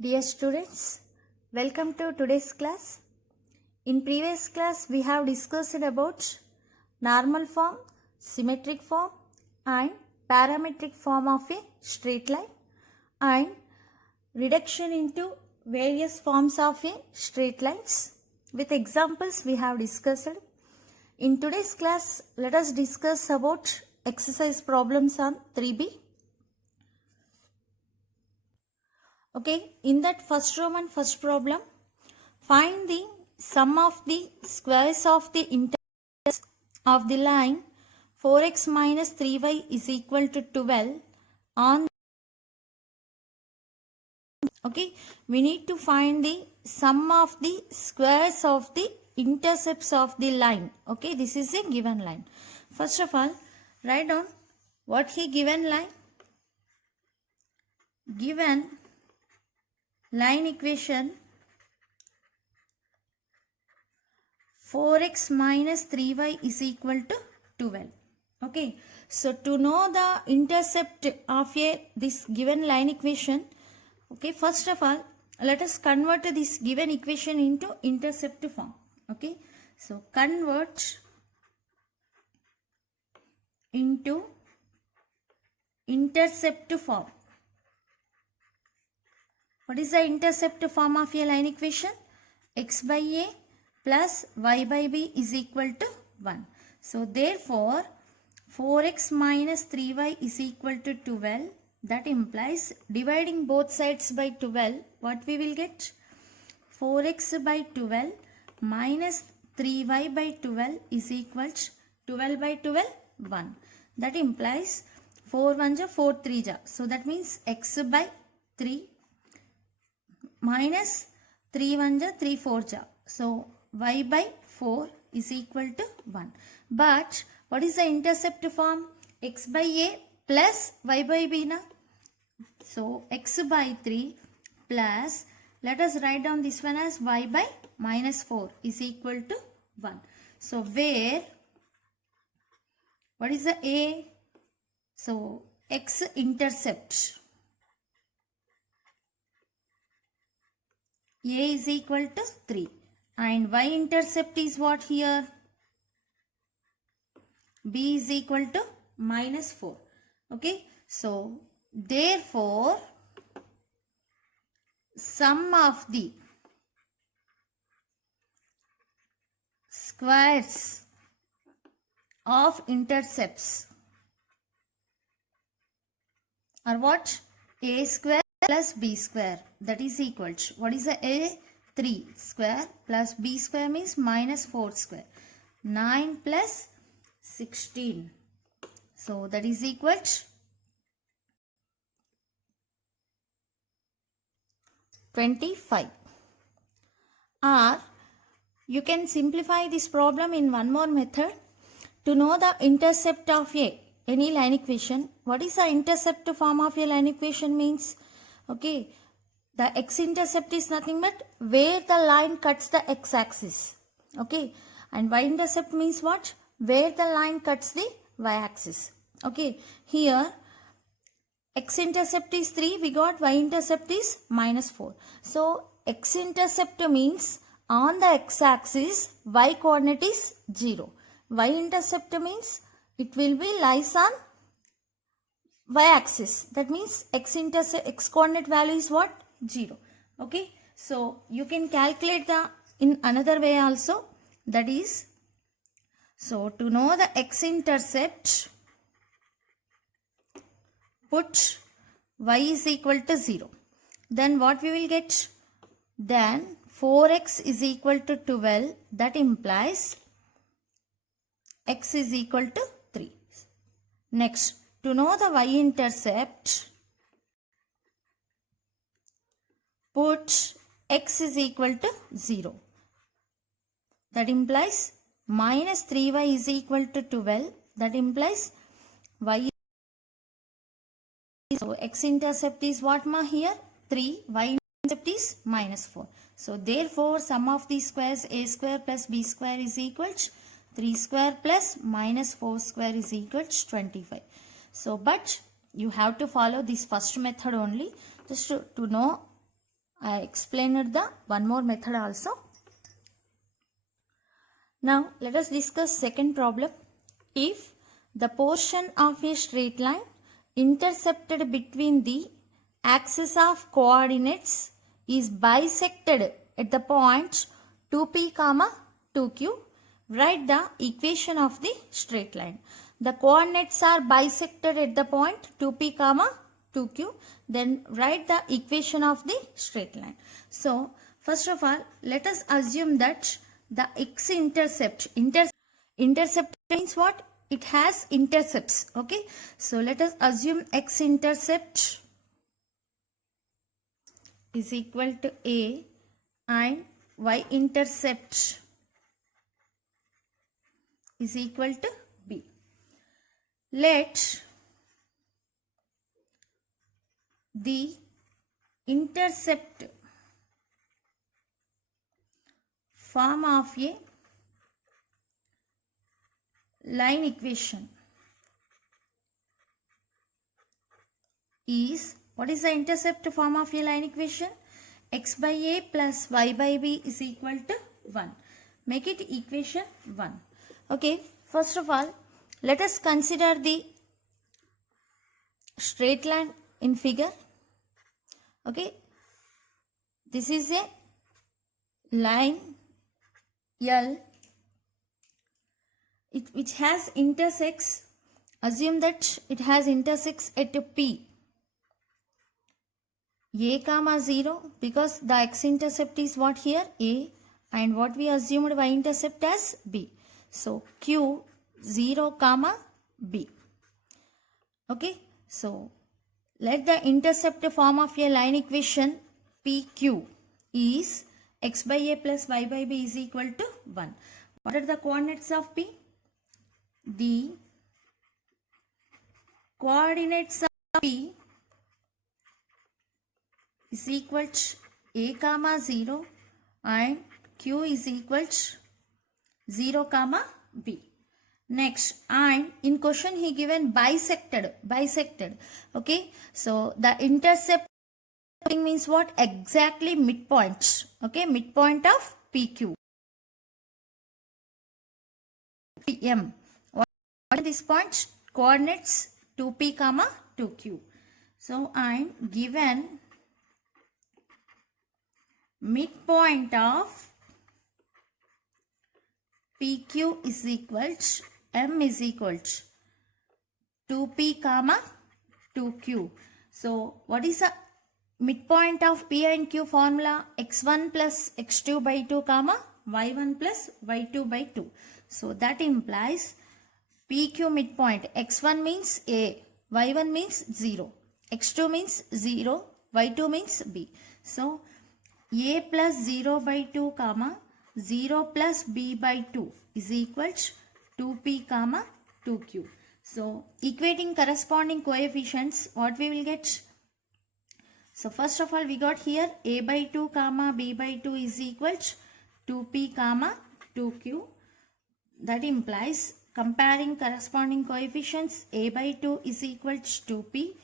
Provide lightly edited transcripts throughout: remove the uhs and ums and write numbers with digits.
Dear students, welcome to today's class. In previous class, we have discussed about normal form, symmetric form and parametric form of a straight line and reduction into various forms of a straight lines. With examples we have discussed. In today's class, let us discuss about exercise problems on 3B. Okay, in that first Roman first problem, find the sum of the squares of the intercepts of the line 4x minus 3y is equal to 12 on. Okay, we need to find the sum of the squares of the intercepts of the line. Okay, this is a given line. First of all, write down what he given line. Given line equation 4x minus 3y is equal to 12. Okay, so to know the intercept of this given line equation, okay, first of all, let us convert this given equation into intercept form. Okay, so convert into intercept form. What is the intercept form of a line equation? X by a plus y by b is equal to 1. So therefore 4x minus 3y is equal to 12. That implies dividing both sides by 12, what we will get? 4x by 12 minus 3y by 12 is equal to 12 by 12, 1. That implies 4 1 ja 4 3 ja. So that means x by 3 minus 3 1 ja 3 4 ja. So y by 4 is equal to 1. But what is the intercept form? X by a plus y by b na. So x by 3 plus, let us write down this one as y by minus 4 is equal to 1. So where, what is the a? So x intercept, a is equal to 3 and y intercept is what here? B is equal to minus 4. Okay, so therefore sum of the squares of intercepts are what? A square plus b square, that is equal to, what is the a? 3 square plus b square means minus 4 square, 9 plus 16. So that is equal to 25. Or you can simplify this problem in one more method. To know the intercept of any line equation, what is the intercept form of a line equation means? Okay, the x-intercept is nothing but where the line cuts the x-axis. Okay, and y-intercept means what? Where the line cuts the y-axis. Okay, here x-intercept is 3, we got y-intercept is minus 4. So x-intercept means on the x-axis y coordinate is 0. Y-intercept means it will be lies on y-axis. That means x coordinate value is what? 0. Okay, so you can calculate the in another way also, that is, so to know the x-intercept, put y is equal to 0. Then what we will get? Then 4x is equal to 12. That implies x is equal to 3. Next, to know the y-intercept, put x is equal to 0. That implies minus 3y is equal to 12. That implies y. So x-intercept is what ma here? 3. Y-intercept is minus 4. So therefore sum of these squares a square plus b square is equal to 3 square plus minus 4 square is equal to 25. So but you have to follow this first method only just to know I explained the one more method also. Now let us discuss second problem. If the portion of a straight line intercepted between the axis of coordinates is bisected at the points 2p, 2q, write the equation of the straight line. The coordinates are bisected at the point 2p, 2q. Then write the equation of the straight line. So first of all, let us assume that the x-intercept, intercept means what? It has intercepts. Okay. So let us assume x-intercept is equal to A and y-intercept is equal to B. Let the intercept form of a line equation is, what is the intercept form of a line equation? X by a plus y by b is equal to 1. Make it equation 1. Okay, first of all, let us consider the straight line in figure. Okay, this is a line L which has intersects. Assume that it has intersects at P. A comma 0, because the x-intercept is what here? A, and what we assumed y-intercept as B. So Q 0 comma B. Okay, so let the intercept form of a line equation PQ is x by a plus y by b is equal to 1. What are the coordinates of P? The coordinates of P is equal to a comma 0 and q is equal to 0 comma b. Next, and in question he given bisected. Okay, so the intercept means what? Exactly midpoint. Okay, midpoint of PQ. PM. What are these points? Coordinates 2p comma 2q. So I'm given midpoint of PQ is equal to M is equal to 2p comma 2q. So what is the midpoint of P and Q formula? X1 plus x2 by 2 comma y1 plus y2 by 2. So that implies PQ midpoint. X1 means A, y1 means 0, x2 means 0, y2 means B. So A plus 0 by 2 comma 0 plus B by 2 is equal to 2P comma 2Q. So equating corresponding coefficients, what we will get? So first of all, we got here A by 2 comma B by 2 is equal to 2P comma 2Q. That implies comparing corresponding coefficients, A by 2 is equal to 2P,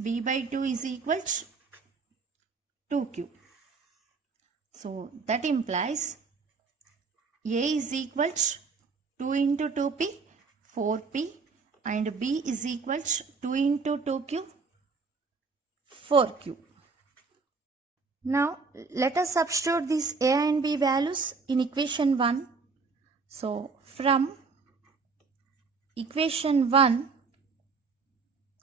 B by 2 is equal to 2Q. So that implies A is equal to 2 into 2P, 4P, and B is equal to 2 into 2Q, 4Q. Now let us substitute these A and B values in equation 1. So from equation 1,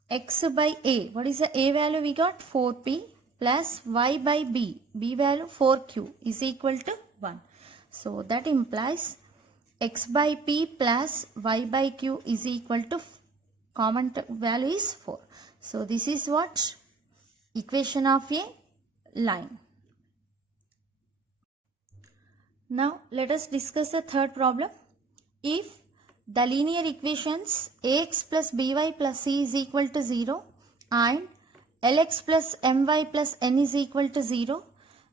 x by A, what is the A value we got? 4P plus y by B, B value 4Q is equal to 1. So that implies x by P plus y by Q is equal to common value is 4. So this is what? Equation of a line. Now let us discuss the third problem. If the linear equations ax plus by plus c is equal to 0 and lx plus my plus n is equal to 0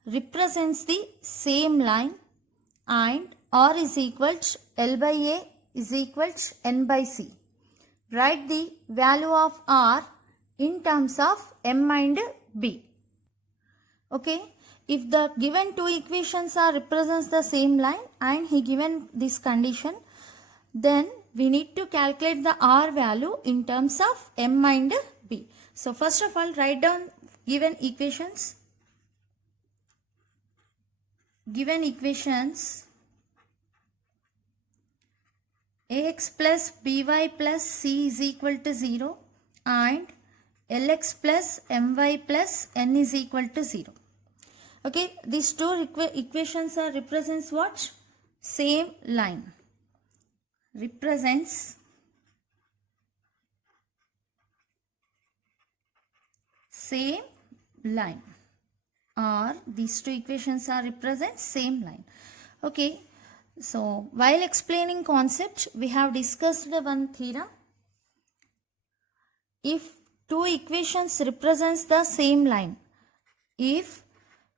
represents the same line, and r is equal to L by A is equal to n by c. Write the value of r in terms of m and b. Okay, if the given two equations are represents the same line and he given this condition, then we need to calculate the R value in terms of M and B. So first of all, write down given equations. Given equations, ax plus by plus c is equal to 0 and lx plus my plus n is equal to 0. Okay, these two equations are represents what? Same line. Represents same line, or these two equations are represent same line. Okay, so while explaining concept, we have discussed one theorem. If two equations represents the same line, if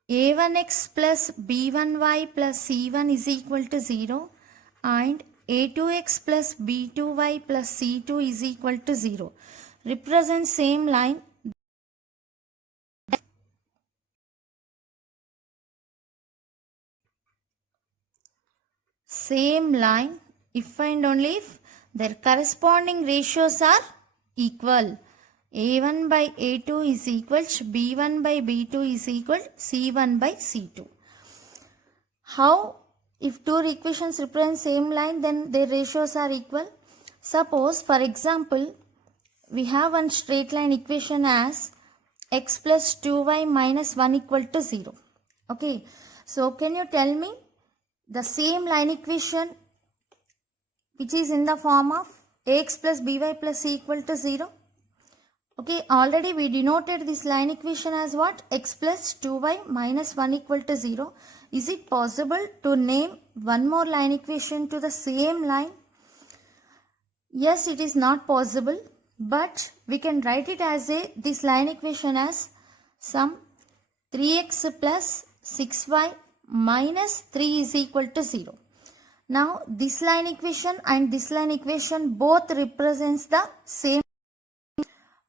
a1x plus b1y plus c1 is equal to 0 and a2x plus b2y plus c2 is equal to 0, represent same line. Same line if and only if their corresponding ratios are equal. A1 by A2 is equal to B1 by B2 is equal to C1 by C2. How? If two equations represent same line, then their ratios are equal. Suppose, for example, we have one straight line equation as x plus 2y minus 1 equal to 0. Okay. So, can you tell me the same line equation which is in the form of ax plus by plus c equal to 0? Okay, already we denoted this line equation as what? X plus 2y minus 1 equal to 0. Is it possible to name one more line equation to the same line? Yes, it is not possible, but we can write it as this line equation as some 3x plus 6y minus 3 is equal to 0. Now, this line equation and this line equation both represents the same.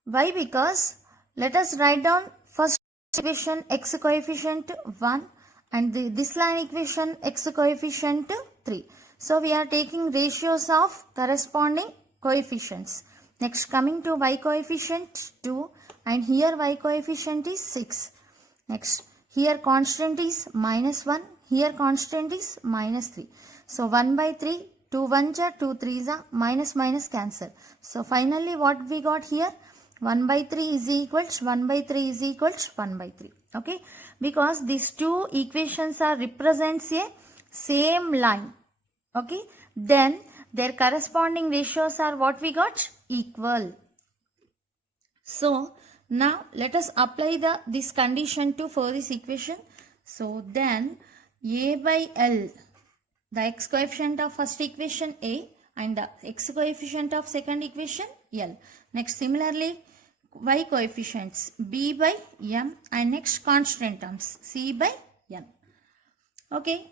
Why? Because let us write down first equation x coefficient 1 and this line equation x coefficient 3. So we are taking ratios of corresponding coefficients. Next, coming to y coefficient 2 and here y coefficient is 6. Next, here constant is minus 1, here constant is minus 3. So 1 by 3, 2 1s are 2 3s are minus minus cancel. So finally what we got here? 1 by 3 is equal to 1 by 3 is equal to 1 by 3. Okay, because these two equations are represents a same line. Okay, then their corresponding ratios are what we got? Equal. So now let us apply this condition for this equation. So then a by L, the x coefficient of first equation A and the x coefficient of second equation L. Next, similarly y coefficients b by m and next constant terms c by n. Okay,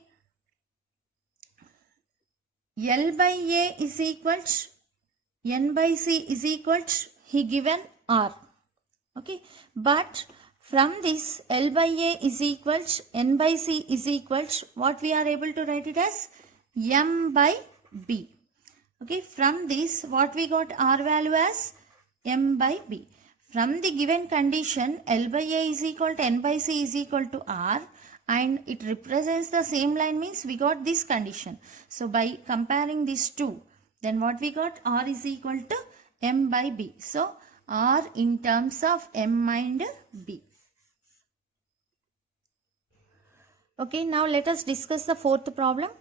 L by A is equal to n by c is equal to he given R. Okay, but from this L by A is equal to n by c is equal to what we are able to write it as m by b. Okay, from this what we got R value as m by b. From the given condition L by A is equal to n by c is equal to R and it represents the same line means we got this condition. So by comparing these two, then what we got? R is equal to m by b. So R in terms of m and b. Okay, now let us discuss the fourth problem.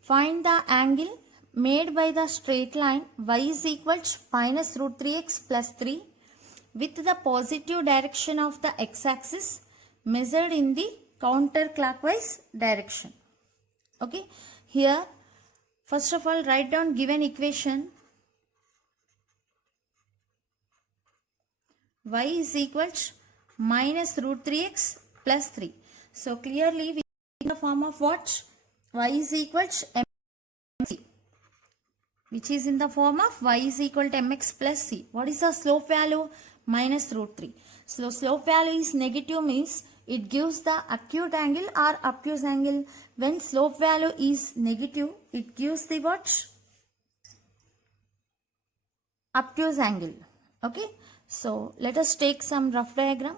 Find the angle made by the straight line y is equal to minus root 3x plus 3 with the positive direction of the x-axis measured in the counterclockwise direction. Okay, here first of all write down given equation y is equal to minus root 3x plus 3. So clearly we in the form of what? Y is equal to mc, which is in the form of y is equal to mx plus c. What is the slope value? Minus root 3. So slope value is negative means it gives the acute angle or obtuse angle. When slope value is negative, it gives the what? Obtuse angle. Okay. So let us take some rough diagram.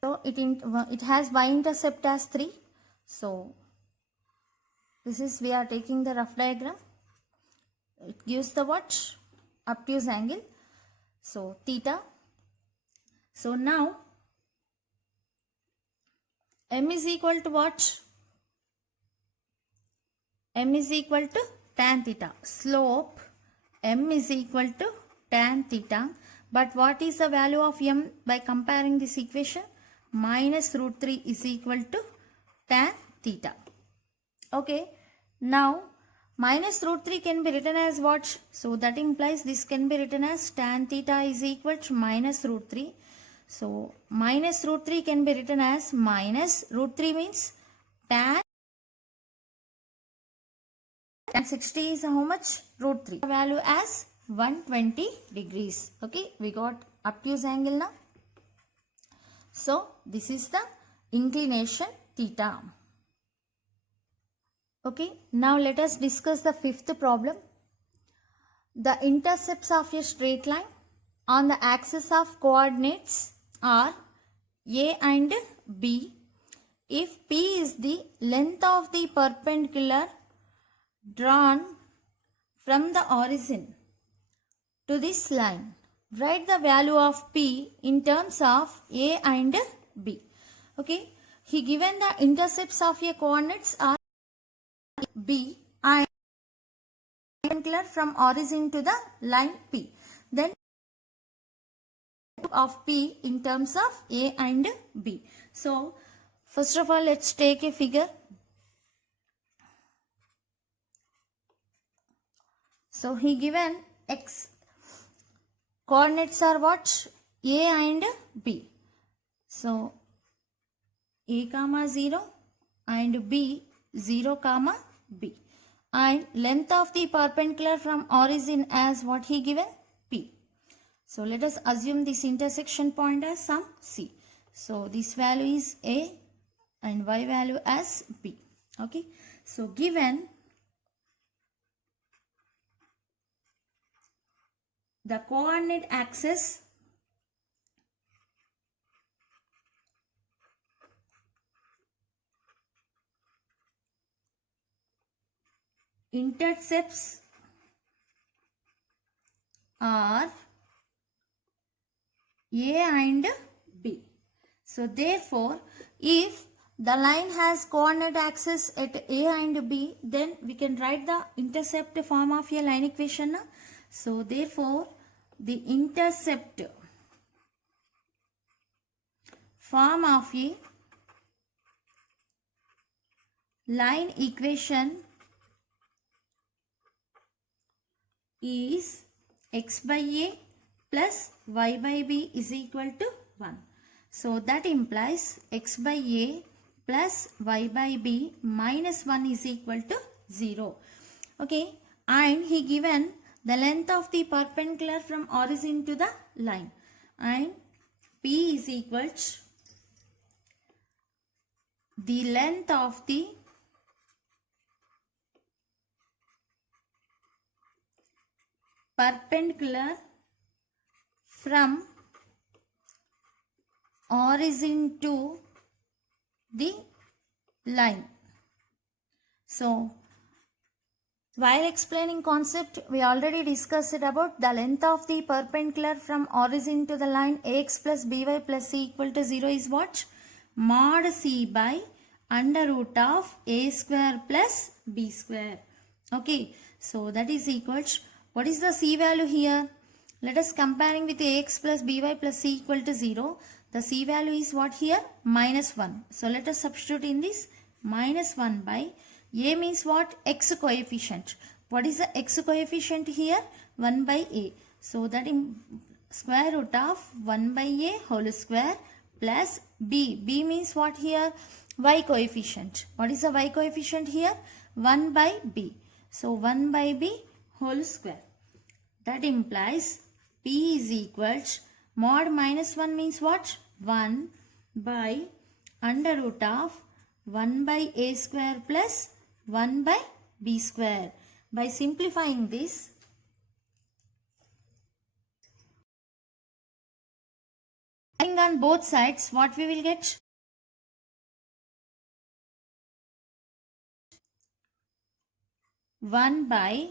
So it has y-intercept as 3. So this is, we are taking the rough diagram. It gives the what? Obtuse angle. So theta. So now m is equal to what? M is equal to tan theta. Slope m is equal to tan theta. But what is the value of m by comparing this equation? Minus root 3 is equal to tan theta. Okay. Now minus root 3 can be written as what? So that implies this can be written as tan theta is equal to minus root 3. So minus root 3 can be written as minus root 3 means tan 60 is how much? Root 3. Value as 120 degrees. Okay, we got obtuse angle now. So this is the inclination theta. Okay, now let us discuss the fifth problem. The intercepts of a straight line on the axis of coordinates are A and B. If P is the length of the perpendicular drawn from the origin to this line, write the value of P in terms of A and B. Okay, he given the intercepts of a coordinates are B and perpendicular from origin to the line P. Then of P in terms of A and B. So first of all, let's take a figure. So he given x coordinates are what? A and B. So A comma 0 and B 0 comma B. And length of the perpendicular from origin as what he given? P. So let us assume this intersection point as some C. So this value is A and Y value as B. Okay. So given the coordinate axis intercepts are A and B. So therefore, if the line has coordinate axis at A and B, then we can write the intercept form of a line equation. So therefore, the intercept form of a line equation is x by a plus y by b is equal to 1. So that implies x by a plus y by b minus 1 is equal to 0. Okay, and he given the length of the perpendicular from origin to the line, and P is equal to the length of the perpendicular from origin to the line. So while explaining concept, we already discussed about the length of the perpendicular from origin to the line ax plus by plus c equal to 0 is what? Mod c by under root of a square plus b square. Okay, so that is equal to, what is the c value here? Let us comparing with ax plus by plus c equal to 0. The c value is what here? Minus 1. So let us substitute in this minus 1 by a means what? X coefficient. What is the x coefficient here? 1 by a. So that in square root of 1 by a whole square plus b. B means what here? Y coefficient. What is the y coefficient here? 1 by b. So 1 by b whole square. That implies p is equal to Mod minus 1 means what? 1 by under root of 1 by a square plus 1 by b square. By simplifying this, on both sides, what we will get? 1 by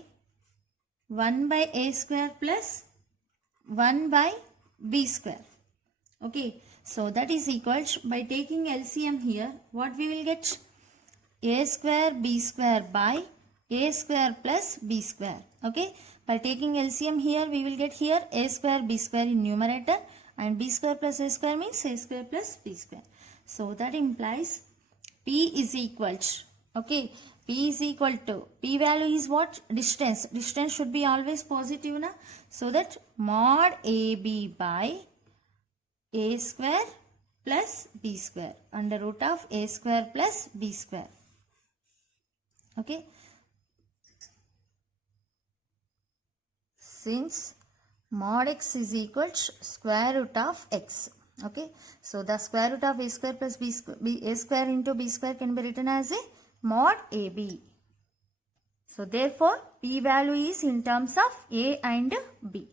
a square plus 1 by b square. Okay, so that is equal to, by taking LCM here, what we will get? A square b square by a square plus b square. Okay, by taking LCM here, we will get here a square b square in numerator, and b square plus a square means a square plus b square. So that implies P is equal to, okay, P is equal to, P value is what? Distance. Distance should be always positive, na? So that mod AB by a square plus b square under root of a square plus b square. Okay. Since mod x is equal to square root of x. Okay. So the square root of a square plus b square, a square into b square can be written as a mod AB. So therefore P value is in terms of A and B.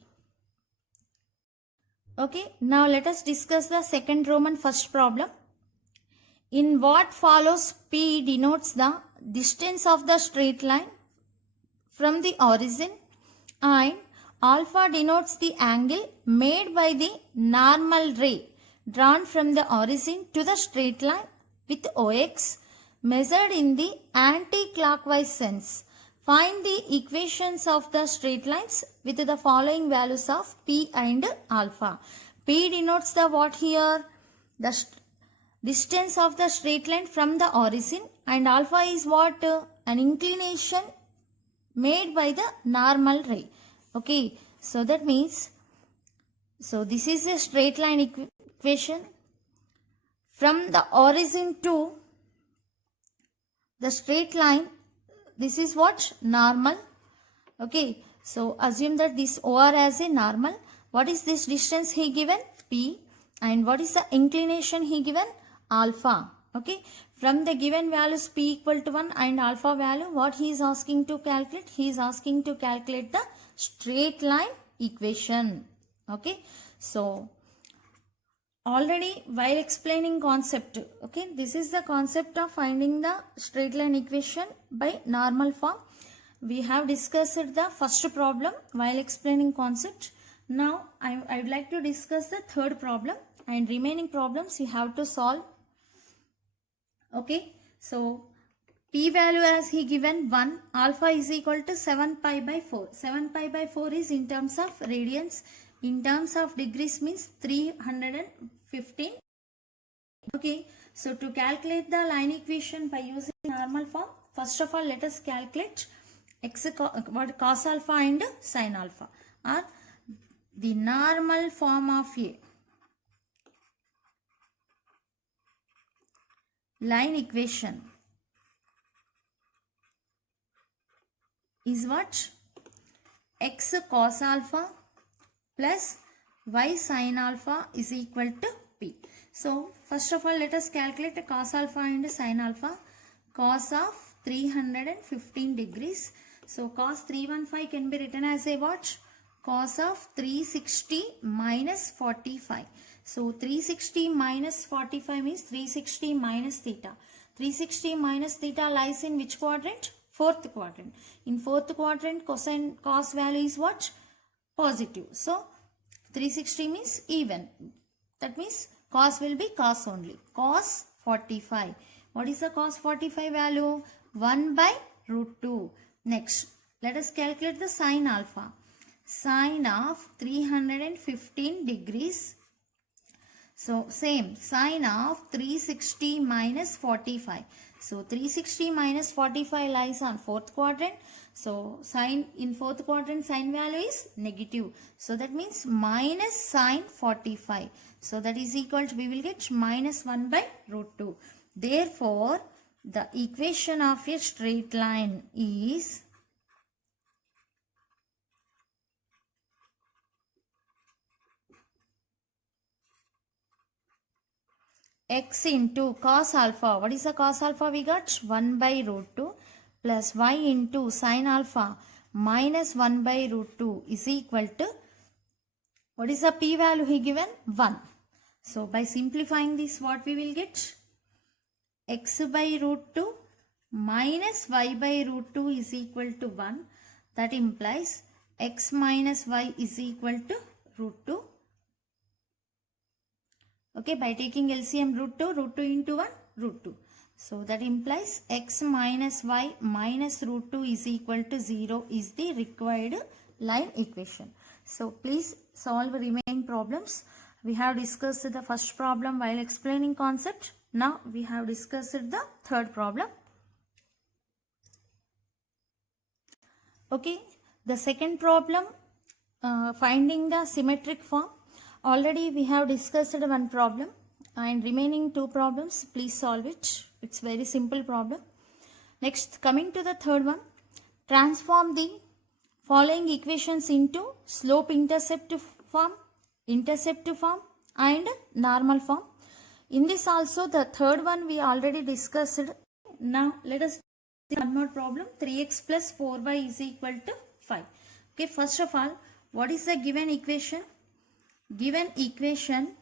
Okay, now let us discuss the second Roman first problem. In what follows, P denotes the distance of the straight line from the origin, and alpha denotes the angle made by the normal ray drawn from the origin to the straight line with OX measured in the anti-clockwise sense. Find the equations of the straight lines with the following values of P and alpha. P denotes the what here? The distance of the straight line from the origin, and alpha is what? An inclination made by the normal ray. Okay, so that means, so this is a straight line equation. From the origin to the straight line, this is what? Normal. Okay, so assume that this OR as a normal. What is this distance he given? P. And what is the inclination he given? Alpha. Okay, from the given values P equal to 1 and alpha value, what he is asking to calculate? He is asking to calculate the straight line equation. Okay, so already while explaining concept, okay, this is the concept of finding the straight line equation by normal form. We have discussed the first problem while explaining concept. Now I would like to discuss the third problem, and remaining problems you have to solve. Okay, so P value as he given 1, alpha is equal to 7 pi by 4. 7 pi by 4 is in terms of radians. In terms of degrees means 315. Okay, so to calculate the line equation by using normal form, first of all let us calculate cos alpha and sin alpha, or the normal form of a line equation is what? X cos alpha plus y sin alpha is equal to P. So first of all let us calculate cos alpha and sin alpha. Cos of 315 degrees. So cos 315 can be written as a what? Cos of 360 minus 45. So 360 minus 45 means 360 minus theta. 360 minus theta lies in which quadrant? Fourth quadrant. In fourth quadrant, cos value is what? Positive. So 360 means even. That means cos will be cos only. Cos 45. What is the cos 45 value? 1 by root 2. Next, let us calculate the sin alpha. Sin of 315 degrees. So same, sin of 360 minus 45. So 360 minus 45 lies on fourth quadrant. So sin in fourth quadrant, sin value is negative. So that means minus sin 45. So that is equal to, we will get minus 1 by root 2. Therefore, the equation of a straight line is x into cos alpha. What is the cos alpha we got? 1 by root 2 plus y into sin alpha minus 1 by root 2 is equal to, what is the p value he given? 1. So by simplifying this, what we will get? X by root 2 minus y by root 2 is equal to 1. That implies x minus y is equal to root 2. Okay, by taking LCM root 2 into 1, root 2. So that implies x minus y minus root 2 is equal to 0 is the required line equation. So please solve remaining problems. We have discussed the first problem while explaining concept. Now we have discussed the third problem. Okay, the second problem, finding the symmetric form. Already we have discussed one problem and remaining two problems. Please solve it. It's very simple problem. Next, coming to the third one, transform the following equations into slope-intercept form, and normal form. In this also, the third one we already discussed. Now let us see one more problem. 3x plus 4y is equal to 5. Okay, first of all, what is the given equation? Given equation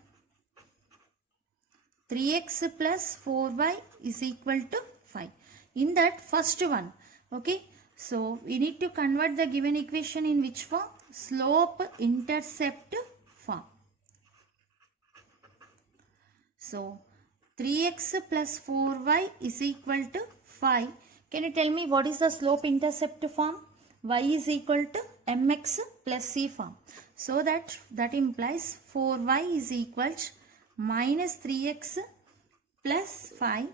3x plus 4y is equal to 5. In that first one, okay, so we need to convert the given equation in which form? Slope-intercept form. So 3x plus 4y is equal to 5. Can you tell me what is the slope-intercept form? Y is equal to mx plus c form. So that implies 4y is equal to minus 3x plus 5.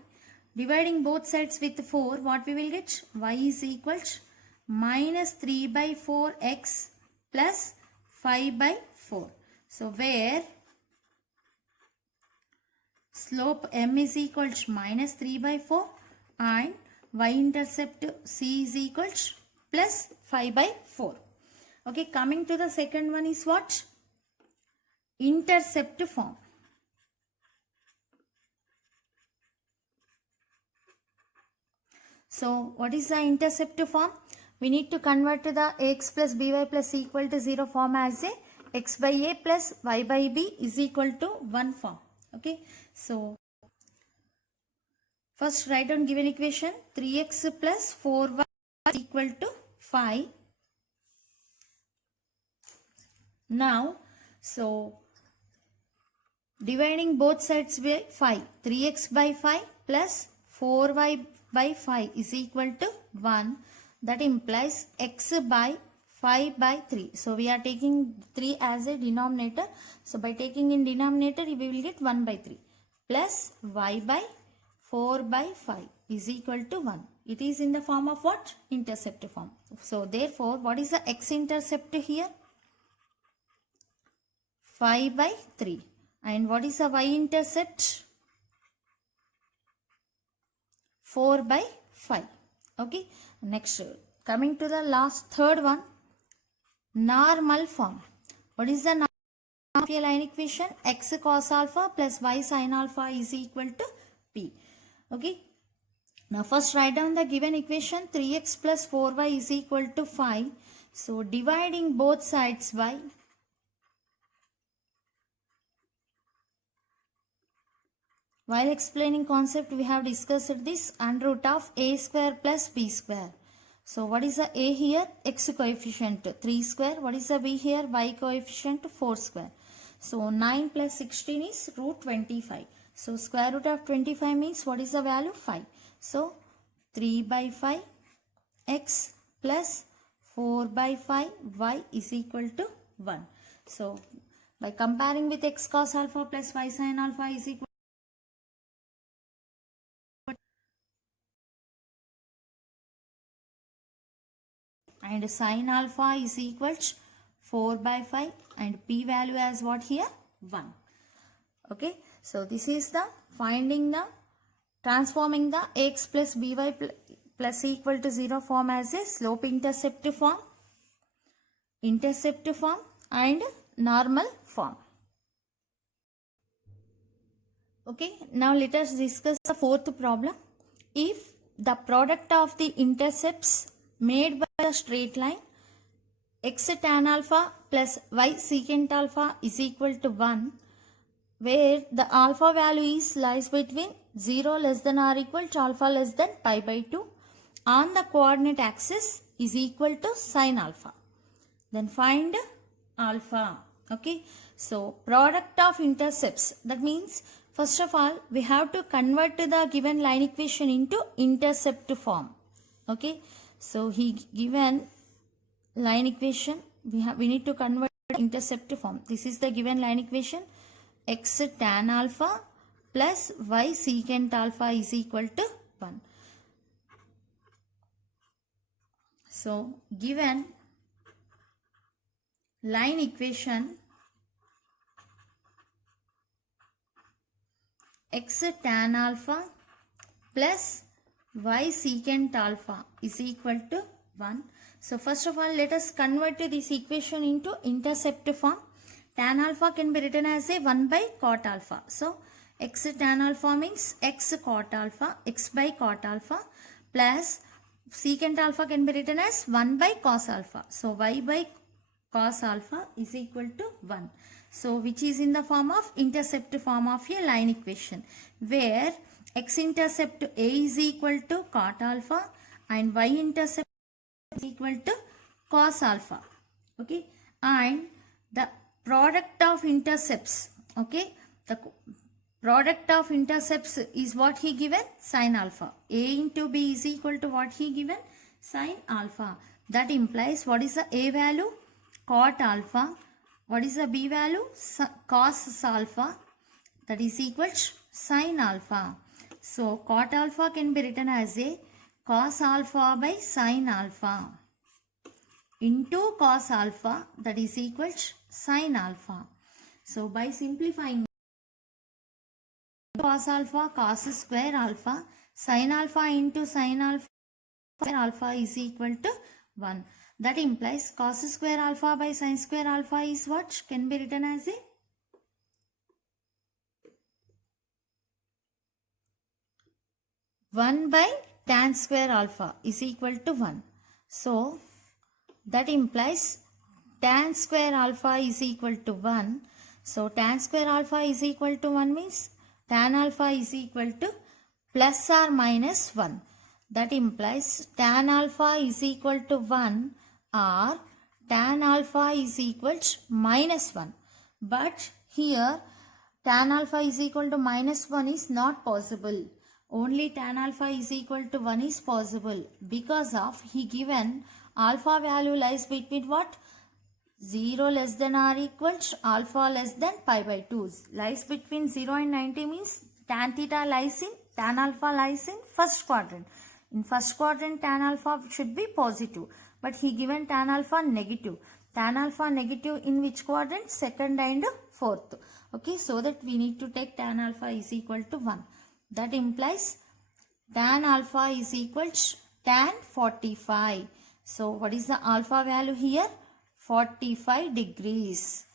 Dividing both sides with 4, what we will get? Y is equal to minus 3 by 4x plus 5 by 4. So where slope m is equal to minus 3 by 4 and y-intercept c is equal to plus 5 by 4. Okay, coming to the second one is what? Intercept form. So what is the intercept form? We need to convert to the ax plus by plus c equal to 0 form as a x by a plus y by b is equal to 1 form. Okay, so first write down given equation 3x plus 4y is equal to 5. Now, so dividing both sides by 5, 3x by 5 plus 4y by 5 is equal to 1. That implies x by 5 by 3. So we are taking 3 as a denominator. So by taking in denominator, we will get 1 by 3 plus y by 4 by 5 is equal to 1. It is in the form of what? Intercept form. So therefore, what is the x-intercept here? 5 by 3. And what is the y-intercept? 4 by 5. Okay. Next, coming to the last third one, normal form. What is the normal form of a line equation? X cos alpha plus y sin alpha is equal to p. Okay. Now first write down the given equation 3x plus 4y is equal to 5. So dividing both sides by while explaining concept, we have discussed this under root of a square plus b square. So what is the a here? X coefficient 3 square. What is the b here? Y coefficient 4 square. So 9 plus 16 is root 25. So square root of 25 means what is the value? 5. So 3 by 5 x plus 4 by 5 y is equal to 1. So by comparing with x cos alpha plus y sin alpha is equal and sin alpha is equal to 4 by 5 and p value as what here? 1. Okay. So this is the finding the transforming the x plus by plus equal to 0 form as a slope intercept form and normal form. Okay, now let us discuss the fourth problem. If the product of the intercepts made by the straight line x tan alpha plus y secant alpha is equal to 1, where the alpha value is lies between 0 less than or equal to alpha less than pi by 2 on the coordinate axis is equal to sine alpha. Then find alpha. Okay, so product of intercepts, that means first of all we have to convert the given line equation into intercept form. Okay, so he given line equation, we need to convert intercept form. This is the given line equation, x tan alpha plus y secant alpha is equal to 1. So given line equation x tan alpha plus y secant alpha is equal to 1. So first of all let us convert this equation into intercept form. Tan alpha can be written as a 1 by cot alpha. So x tan alpha means x cot alpha, x by cot alpha, plus secant alpha can be written as 1 by cos alpha. So y by cos alpha is equal to 1. So which is in the form of intercept form of a line equation, where x intercept A is equal to cot alpha and y intercept is equal to cos alpha. Okay, and the product of intercepts, okay, the product of intercepts is what he given, sine alpha. A into B is equal to what he given, sine alpha. That implies what is the A value, cot alpha. What is the B value, cos alpha, that is equal to sine alpha. So cot alpha can be written as a cos alpha by sine alpha into cos alpha, that is equal to sine alpha. So by simplifying, cos alpha, cos square alpha, sine alpha into sine alpha, square alpha is equal to 1. That implies cos square alpha by sine square alpha is what can be written as a 1 by tan square alpha is equal to 1. So that implies tan square alpha is equal to 1. So tan square alpha is equal to 1 means tan alpha is equal to plus or minus 1. That implies tan alpha is equal to 1 or tan alpha is equal to minus 1. But here tan alpha is equal to minus 1 is not possible. Only tan alpha is equal to 1 is possible because of he given alpha value lies between what? 0 less than or equal to alpha less than pi by 2. Lies between 0 and 90 means tan theta lies in, tan alpha lies in first quadrant. In first quadrant tan alpha should be positive, but he given tan alpha negative. Tan alpha negative in which quadrant? Second and fourth. Okay, so that we need to take tan alpha is equal to 1. That implies tan alpha is equal to tan 45. So what is the alpha value here? 45 degrees.